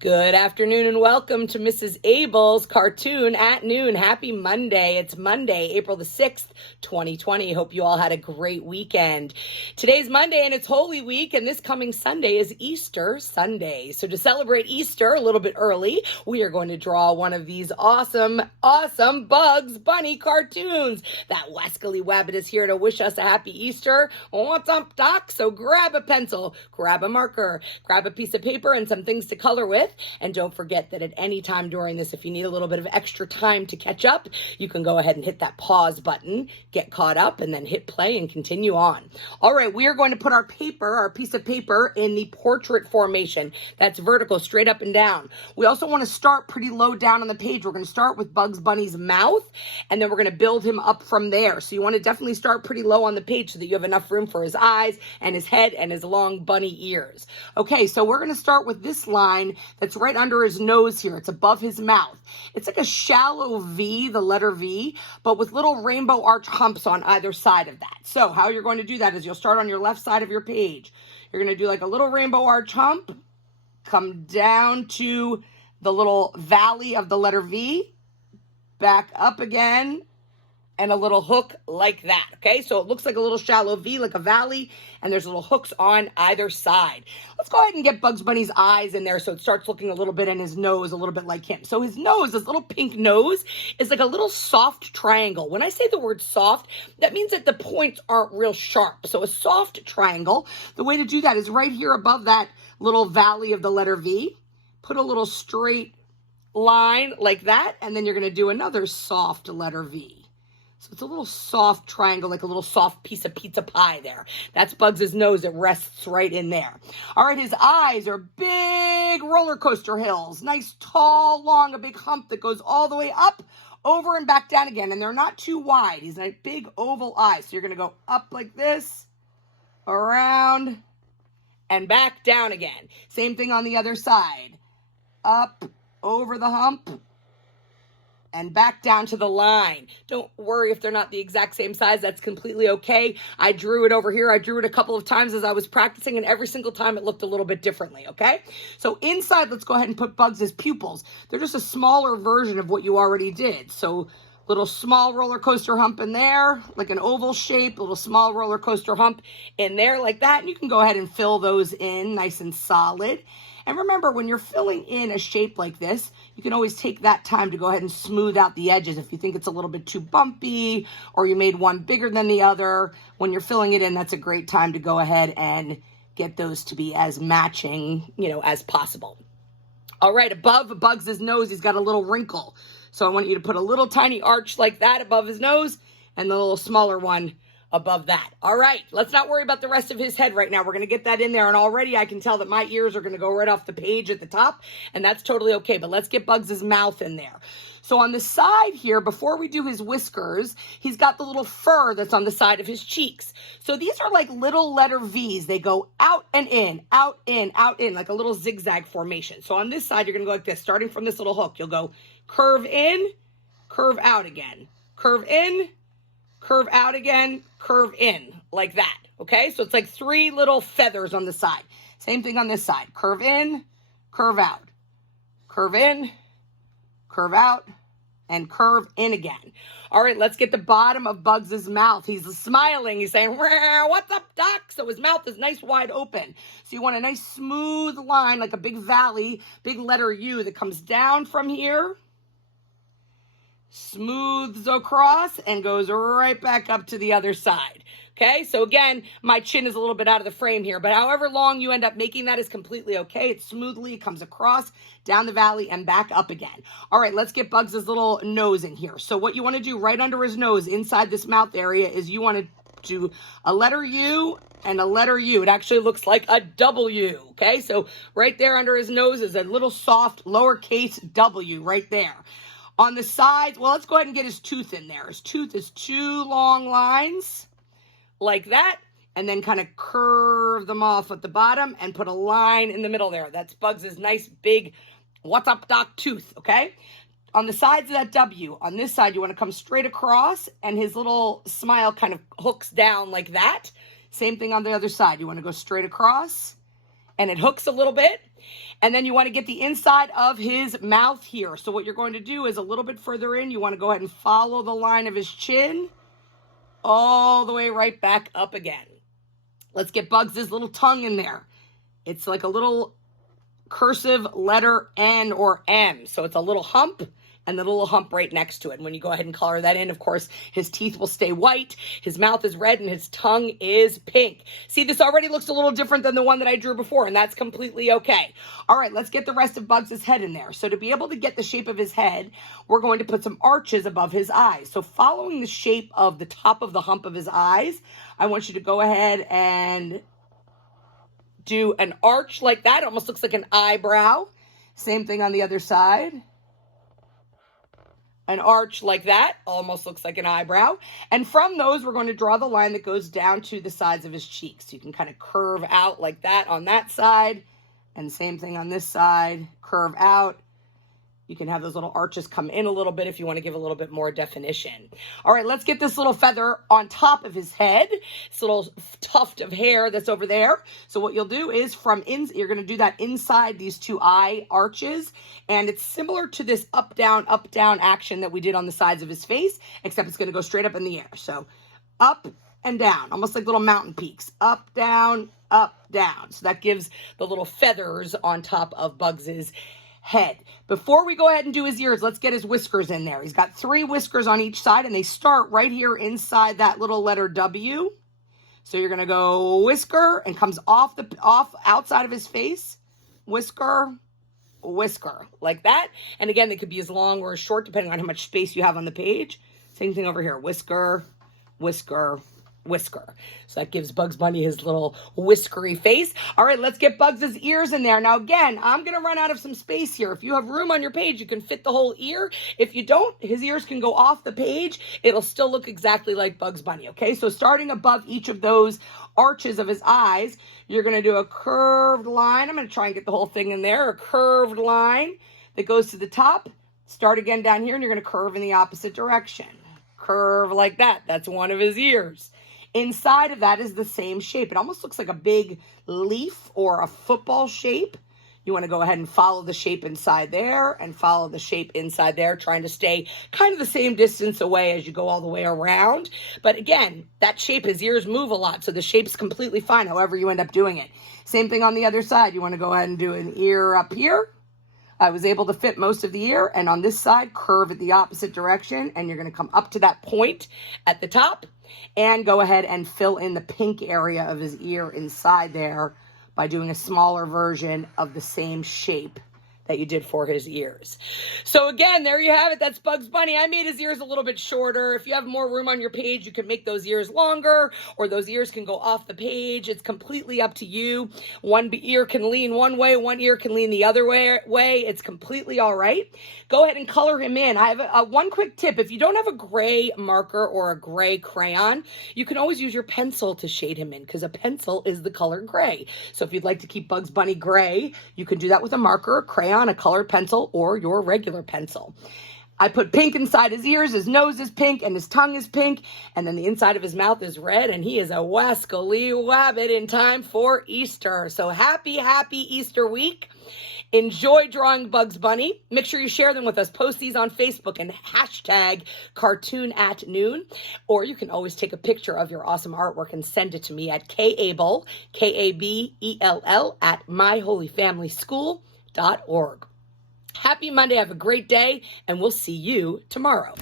Good afternoon and welcome to Mrs. Abell's Cartoon at Noon. Happy Monday. It's Monday, April the 6th, 2020. Hope you all had a great weekend. Today's Monday and it's Holy Week, and this coming Sunday is Easter Sunday. So to celebrate Easter a little bit early, we are going to draw one of these awesome Bugs Bunny cartoons. That wascally wabbit is here to wish us a happy Easter. What's up, Doc? So grab a pencil, grab a marker, grab a piece of paper and some things to color with. And don't forget that at any time during this, if you need a little bit of extra time to catch up, you can go ahead and hit that pause button, get caught up, and then hit play and continue on. All right, we are going to put our piece of paper in the portrait formation. That's vertical, straight up and down. We also want to start pretty low down on the page. We're going to start with Bugs Bunny's mouth, and then we're going to build him up from there. So you want to definitely start pretty low on the page so that you have enough room for his eyes and his head and his long bunny ears. Okay, so we're going to start with this line that's right under his nose here. It's above his mouth. It's like a shallow V, the letter V, but with little rainbow arch humps on either side of that. So how you're going to do that is you'll start on your left side of your page. You're going to do like a little rainbow arch hump, come down to the little valley of the letter V, back up again, and a little hook like that, okay? So it looks like a little shallow V, like a valley, and there's little hooks on either side. Let's go ahead and get Bugs Bunny's eyes in there so it starts looking a little bit, and his nose a little bit like him. So his nose, this little pink nose, is like a little soft triangle. When I say the word soft, that means that the points aren't real sharp. So a soft triangle, the way to do that is right here above that little valley of the letter V. Put a little straight line like that, and then you're going to do another soft letter V. So it's a little soft triangle, like a little soft piece of pizza pie there. That's Bugs' nose. It rests right in there. All right, his eyes are big roller coaster hills. Nice, tall, long, a big hump that goes all the way up, over, and back down again. And they're not too wide. He's got big oval eyes. So you're going to go up like this, around, and back down again. Same thing on the other side. Up, over the hump, and back down to the line. Don't worry if they're not the exact same size. That's completely okay. I drew it over here. I drew it a couple of times as I was practicing, and every single time it looked a little bit differently, okay? So inside, let's go ahead and put Bugs' pupils. They're just a smaller version of what you already did. So little small roller coaster hump in there, like an oval shape, little small roller coaster hump in there like that. And you can go ahead and fill those in nice and solid. And remember, when you're filling in a shape like this, you can always take that time to go ahead and smooth out the edges. If you think it's a little bit too bumpy or you made one bigger than the other, when you're filling it in, that's a great time to go ahead and get those to be as matching, as possible. All right, above Bugs' nose, he's got a little wrinkle. So I want you to put a little tiny arch like that above his nose and the little smaller one above that. All right, let's not worry about the rest of his head right now. We're going to get that in there, and already I can tell that my ears are going to go right off the page at the top, and that's totally okay, but let's get Bugs' mouth in there. So on the side here, before we do his whiskers, he's got the little fur that's on the side of his cheeks. So these are like little letter V's. They go out and in, out in, out in, like a little zigzag formation. So on this side, you're going to go like this, starting from this little hook. You'll go curve in, curve out again, curve in, curve out again, curve in, like that, okay? So it's like three little feathers on the side. Same thing on this side. Curve in, curve out. Curve in, curve out, and curve in again. All right, let's get the bottom of Bugs' mouth. He's smiling. He's saying, "What's up, Doc?" So his mouth is nice wide open. So you want a nice smooth line, like a big valley, big letter U that comes down from here, smooths across, and goes right back up to the other side. Okay, so again, my chin is a little bit out of the frame here, but however long you end up making that is completely okay. It smoothly comes across, down the valley, and back up again. All right, let's get Bugs' little nose in here. So what you want to do right under his nose, inside this mouth area, is you want to do a letter U and a letter U. It actually looks like a W, okay? So right there under his nose is a little soft lowercase W right there. On the sides, well, let's go ahead and get his tooth in there. His tooth is two long lines like that, and then kind of curve them off at the bottom and put a line in the middle there. That's Bugs' nice big what's up, Doc tooth, okay? On the sides of that W, on this side, you want to come straight across, and his little smile kind of hooks down like that. Same thing on the other side. You want to go straight across, and it hooks a little bit, And then you want to get the inside of his mouth here. So what you're going to do is a little bit further in, you want to go ahead and follow the line of his chin all the way right back up again. Let's get Bugs' little tongue in there. It's like a little cursive letter N or M. So it's a little hump and the little hump right next to it. And when you go ahead and color that in, of course, his teeth will stay white, his mouth is red, and his tongue is pink. See, this already looks a little different than the one that I drew before, and that's completely okay. All right, let's get the rest of Bugs' head in there. So to be able to get the shape of his head, we're going to put some arches above his eyes. So following the shape of the top of the hump of his eyes, I want you to go ahead and do an arch like that. It almost looks like an eyebrow. Same thing on the other side. An arch like that almost looks like an eyebrow. And from those, we're going to draw the line that goes down to the sides of his cheeks. So you can kind of curve out like that on that side. And same thing on this side, curve out. You can have those little arches come in a little bit if you want to give a little bit more definition. All right, let's get this little feather on top of his head. This little tuft of hair that's over there. So what you'll do is you're going to do that inside these two eye arches. And it's similar to this up, down action that we did on the sides of his face, except it's going to go straight up in the air. So up and down, almost like little mountain peaks. Up, down, up, down. So that gives the little feathers on top of Bugs's head. Before we go ahead and do his ears, let's get his whiskers in there. He's got 3 whiskers on each side, and they start right here inside that little letter W. So you're going to go whisker, and comes off outside of his face. Whisker, whisker, like that. And again, they could be as long or as short, depending on how much space you have on the page. Same thing over here. Whisker, whisker, whisker. So that gives Bugs Bunny his little whiskery face. All right, let's get Bugs' ears in there. Now, again, I'm going to run out of some space here. If you have room on your page, you can fit the whole ear. If you don't, his ears can go off the page. It'll still look exactly like Bugs Bunny, okay? So starting above each of those arches of his eyes, you're going to do a curved line. I'm going to try and get the whole thing in there. A curved line that goes to the top. Start again down here, and you're going to curve in the opposite direction. Curve like that. That's one of his ears. Inside of that is the same shape. It almost looks like a big leaf or a football shape. You want to go ahead and follow the shape inside there and follow the shape inside there, trying to stay kind of the same distance away as you go all the way around. But again, that shape, his ears move a lot, so the shape's completely fine however you end up doing it. Same thing on the other side. You want to go ahead and do an ear up here. I was able to fit most of the ear, and on this side, curve it the opposite direction, and you're going to come up to that point at the top and go ahead and fill in the pink area of his ear inside there by doing a smaller version of the same shape that you did for his ears. So again, there you have it. That's Bugs Bunny. I made his ears a little bit shorter. If you have more room on your page, you can make those ears longer, or those ears can go off the page. It's completely up to you. One ear can lean one way, one ear can lean the other way. It's completely all right. Go ahead and color him in. I have one quick tip. If you don't have a gray marker or a gray crayon, you can always use your pencil to shade him in, because a pencil is the color gray. So if you'd like to keep Bugs Bunny gray, you can do that with a marker, a crayon, a colored pencil, or your regular pencil. I put pink inside his ears, his nose is pink, and his tongue is pink, and then the inside of his mouth is red, and he is a wascally wabbit in time for Easter. So happy Easter week. Enjoy drawing Bugs Bunny. Make sure you share them with us. Post these on Facebook and hashtag cartoon@noon. Or you can always take a picture of your awesome artwork and send it to me at Abell, Kabell, at myholyfamilyschool.org. Happy Monday. Have a great day, and we'll see you tomorrow.